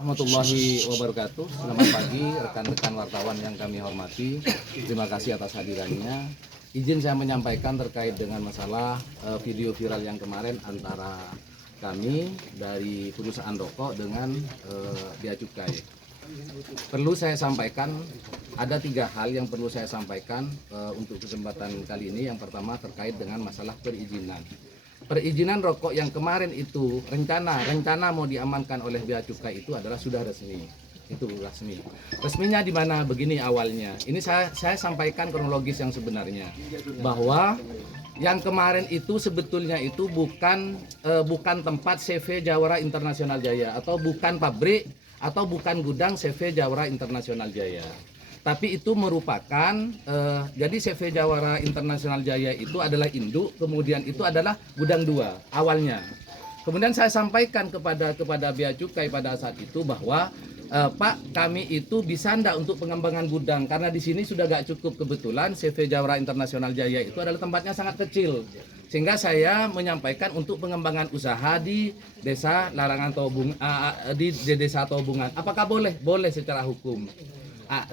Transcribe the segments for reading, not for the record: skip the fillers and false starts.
Warahmatullahi wabarakatuh. Selamat pagi rekan-rekan wartawan yang kami hormati. Terima kasih atas hadirannya. Izin saya menyampaikan terkait dengan masalah video viral yang kemarin antara kami dari perusahaan rokok dengan Bea Cukai. Perlu saya sampaikan, ada 3 hal yang perlu saya sampaikan untuk kesempatan kali ini. Yang pertama terkait dengan masalah perizinan. Perizinan rokok yang kemarin itu rencana mau diamankan oleh Bea Cukai itu adalah sudah resmi. Itu resmi. Resminya di mana? Begini awalnya. Ini saya sampaikan kronologis yang sebenarnya, bahwa yang kemarin itu sebetulnya itu bukan tempat CV Jawara Internasional Jaya, atau bukan pabrik, atau bukan gudang CV Jawara Internasional Jaya. Tapi itu merupakan jadi CV Jawara Internasional Jaya itu adalah induk, kemudian itu adalah gudang 2 awalnya. Kemudian saya sampaikan kepada Bea Cukai pada saat itu bahwa Pak, kami itu bisa enggak untuk pengembangan gudang, karena di sini sudah gak cukup, kebetulan CV Jawara Internasional Jaya itu adalah tempatnya sangat kecil. Sehingga saya menyampaikan untuk pengembangan usaha di desa Larangan Tobung, di desa Tobungan. Apakah boleh? Boleh secara hukum.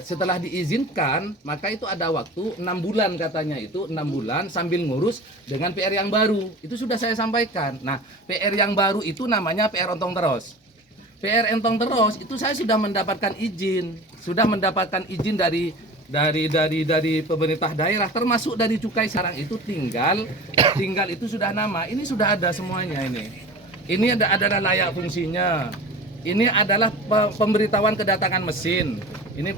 Setelah diizinkan, maka itu ada waktu 6 bulan katanya, itu 6 bulan sambil ngurus dengan PR yang baru. Itu sudah saya sampaikan. Nah, PR yang baru itu namanya PR Ontong Teros. PR Ontong Teros itu saya sudah mendapatkan izin, dari pemerintah daerah, termasuk dari Cukai. Sekarang itu tinggal itu sudah nama. Ini sudah ada semuanya ini. Ini ada layak fungsinya. Ini adalah pemberitahuan kedatangan mesin. Ini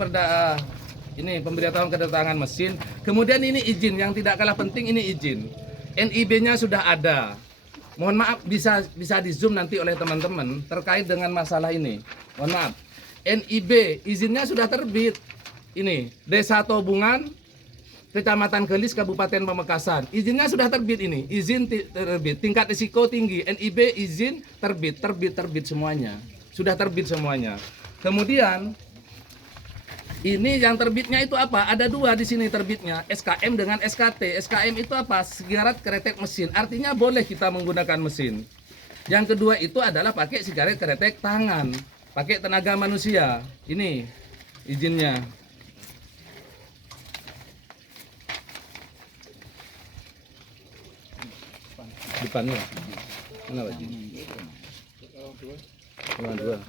pemberitahuan kedatangan mesin. Kemudian ini izin yang tidak kalah penting, ini izin. NIB-nya sudah ada. Mohon maaf, bisa di zoom nanti oleh teman-teman terkait dengan masalah ini. Mohon maaf. NIB izinnya sudah terbit. Ini Desa Tobungan, Kecamatan Gelis, Kabupaten Pamekasan. Izinnya sudah terbit ini. Izin terbit. Tingkat risiko tinggi. NIB izin terbit semuanya. Sudah terbit semuanya. Kemudian ini yang terbitnya itu apa? Ada 2 di sini terbitnya, SKM dengan SKT. SKM itu apa? Sigaret kretek mesin. Artinya boleh kita menggunakan mesin. Yang kedua itu adalah pakai sigaret kretek tangan, pakai tenaga manusia. Ini izinnya. Depannya. Mana lagi? Dua. Mana?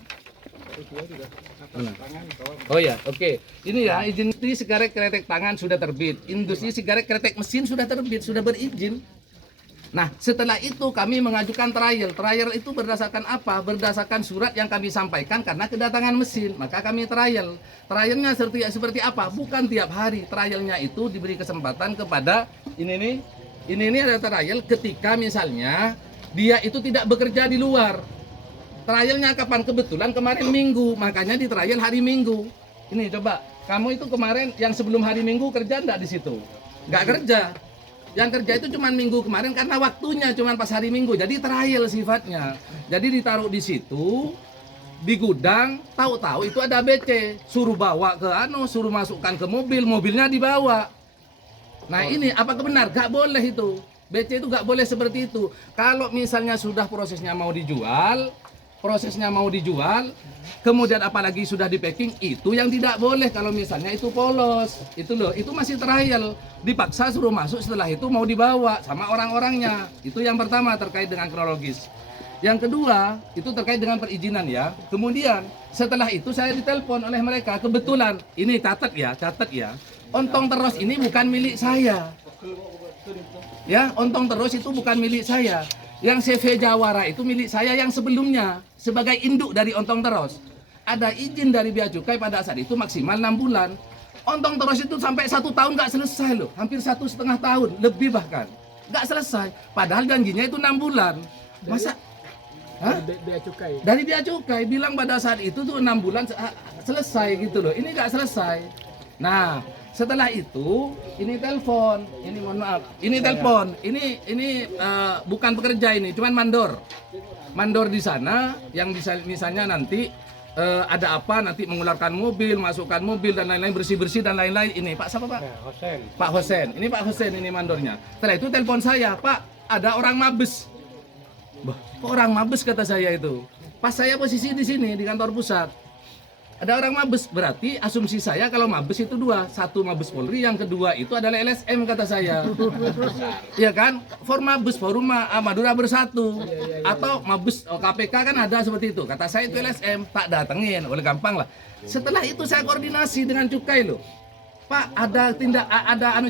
Oh ya, oke. Ini ya, izin industri sigaret kretek tangan sudah terbit. Industri sigaret kretek mesin sudah terbit, sudah berizin. Nah, setelah itu kami mengajukan trial. Trial itu berdasarkan apa? Berdasarkan surat yang kami sampaikan karena kedatangan mesin. Maka kami trial. Trialnya seperti apa? Bukan tiap hari. Trialnya itu diberi kesempatan kepada ini ada trial ketika misalnya dia itu tidak bekerja di luar. Trialnya kapan? Kebetulan kemarin Minggu, makanya di trial hari Minggu. Ini coba, kamu itu kemarin yang sebelum hari Minggu kerja enggak di situ? Enggak kerja. Yang kerja itu cuma Minggu kemarin karena waktunya cuma pas hari Minggu. Jadi trial sifatnya. Jadi ditaruh di situ, di gudang, tahu-tahu itu ada BC, suruh bawa ke suruh masukkan ke mobil, mobilnya dibawa. Nah, ini apakah benar? Enggak boleh itu. BC itu enggak boleh seperti itu. Kalau misalnya sudah prosesnya mau dijual, kemudian apalagi sudah di packing, itu yang tidak boleh. Kalau misalnya itu polos, itu loh, itu masih trial, dipaksa suruh masuk, setelah itu mau dibawa sama orang-orangnya. Itu yang pertama terkait dengan kronologis. Yang kedua itu terkait dengan perizinan ya. Kemudian setelah itu saya ditelepon oleh mereka, kebetulan ini catat ya, Ontong Teros ini bukan milik saya ya. Ontong Teros itu bukan milik saya. Yang CV Jawara itu milik saya yang sebelumnya sebagai induk dari Ontong Teros. Ada izin dari Bea Cukai pada saat itu maksimal 6 bulan. Ontong Teros itu sampai 1 tahun nggak selesai loh, hampir 1,5 tahun, lebih bahkan nggak selesai. Padahal janjinya itu 6 bulan. Masa? Bea Cukai. Dari Bea Cukai bilang pada saat itu tuh 6 bulan selesai gitu loh. Ini nggak selesai. Nah, setelah itu ini telepon, ini mohon maaf, ini telepon, ini bukan pekerja, ini cuman mandor di sana yang bisa misalnya nanti ada apa, nanti mengeluarkan mobil, masukkan mobil dan lain-lain, bersih dan lain-lain. Ini Pak siapa Pak? Pak Hosen. Ini Pak Hosen, ini mandornya. Setelah itu telepon saya, Pak, ada orang mabes. Bah, kok orang mabes kata saya itu? Pas saya posisi di sini di kantor pusat, ada orang mabes, berarti asumsi saya kalau mabes itu dua, satu mabes Polri, yang kedua itu adalah LSM kata saya. Iya kan? Mabes Forum Madura Bersatu, atau mabes KPK kan ada seperti itu. Kata saya itu LSM, tak datengin, oleh gampang lah. Setelah itu saya koordinasi dengan Cukai loh. Pak, ada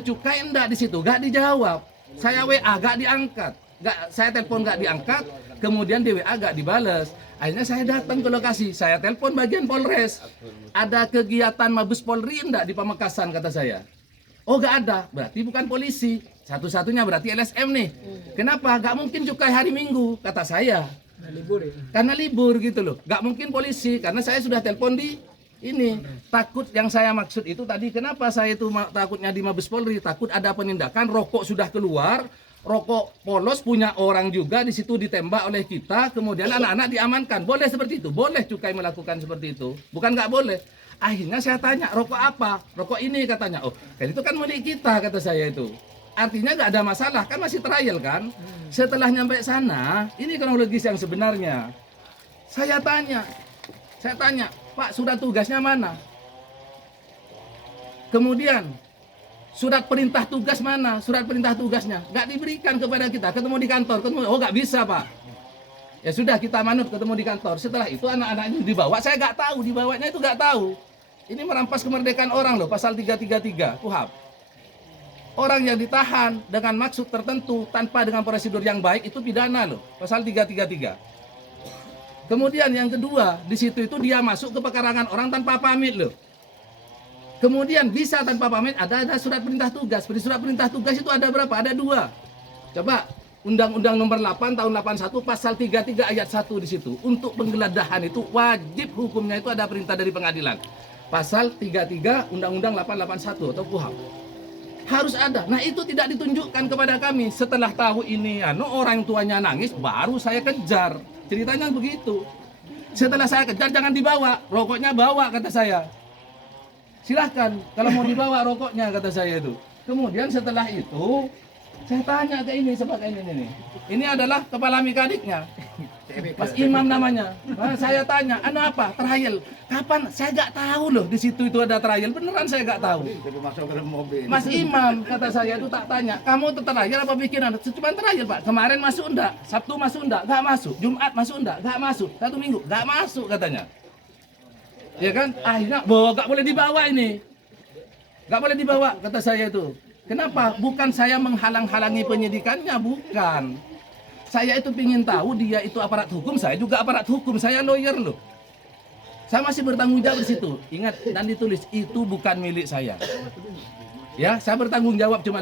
cukai enggak di situ? Gak dijawab. Saya WA gak diangkat. Saya telepon gak diangkat, kemudian di WA gak dibales. Akhirnya saya datang ke lokasi, saya telepon bagian Polres. Ada kegiatan Mabes Polri enggak di Pamekasan kata saya. Oh gak ada, berarti bukan polisi. Satu-satunya berarti LSM nih. Kenapa? Gak mungkin cukai hari Minggu kata saya. Libur ya. Karena libur gitu loh. Gak mungkin polisi, karena saya sudah telepon di ini. Takut yang saya maksud itu tadi, kenapa saya itu takutnya di Mabes Polri? Takut ada penindakan, rokok sudah keluar. Rokok polos punya orang juga di situ ditembak oleh kita, kemudian anak-anak diamankan. Boleh seperti itu? Boleh cukai melakukan seperti itu? Bukan nggak boleh. Akhirnya saya tanya, rokok apa? Rokok ini katanya. Oh, kan itu kan milik kita kata saya itu. Artinya nggak ada masalah, kan masih trial kan? Setelah nyampe sana, ini kronologis yang sebenarnya. Saya tanya, Pak, surat tugasnya mana? Kemudian surat perintah tugas mana? Surat perintah tugasnya nggak diberikan kepada kita. Ketemu di kantor, oh nggak bisa Pak. Ya sudah, kita manut ketemu di kantor. Setelah itu anak-anaknya dibawa, saya nggak tahu, dibawanya itu nggak tahu. Ini merampas kemerdekaan orang loh, pasal 333 KUHP. Orang yang ditahan dengan maksud tertentu tanpa dengan prosedur yang baik itu pidana loh, pasal 333. Kemudian yang kedua, di situ itu dia masuk ke pekarangan orang tanpa pamit loh. Kemudian bisa tanpa pamit, ada surat perintah tugas. Di surat perintah tugas itu ada berapa? Ada 2. Coba Undang-Undang nomor 8 tahun 81 pasal 33 ayat 1 di situ. Untuk penggeledahan itu wajib hukumnya itu ada perintah dari pengadilan. Pasal 33 Undang-Undang 881 atau KUHP. Harus ada. Nah, itu tidak ditunjukkan kepada kami. Setelah tahu ini orang tuanya nangis, baru saya kejar. Ceritanya begitu. Setelah saya kejar, jangan dibawa, rokoknya bawa kata saya. Silahkan kalau mau dibawa rokoknya kata saya itu. Kemudian setelah itu saya tanya ke ini sebagai ini. Ini adalah kepala mikadiknya, Mas Imam namanya. Nah, saya tanya, apa? Trial. Kapan? Saya nggak tahu loh di situ itu ada trial. Beneran saya nggak tahu. Mas Imam kata saya itu tak tanya, kamu trial apa bikinan? Cuma trial Pak. Kemarin masuk enggak? Sabtu masuk enggak? Nggak masuk. Jumat masuk enggak? Nggak masuk. 1 minggu nggak masuk katanya. Ya kan, akhirnya nggak boleh dibawa ini, nggak boleh dibawa kata saya itu. Kenapa? Bukan saya menghalang-halangi penyidikannya, bukan. Saya itu ingin tahu dia itu aparat hukum, saya juga aparat hukum, saya lawyer loh. Saya masih bertanggung jawab di situ. Ingat dan ditulis itu bukan milik saya. Ya, saya bertanggung jawab cuma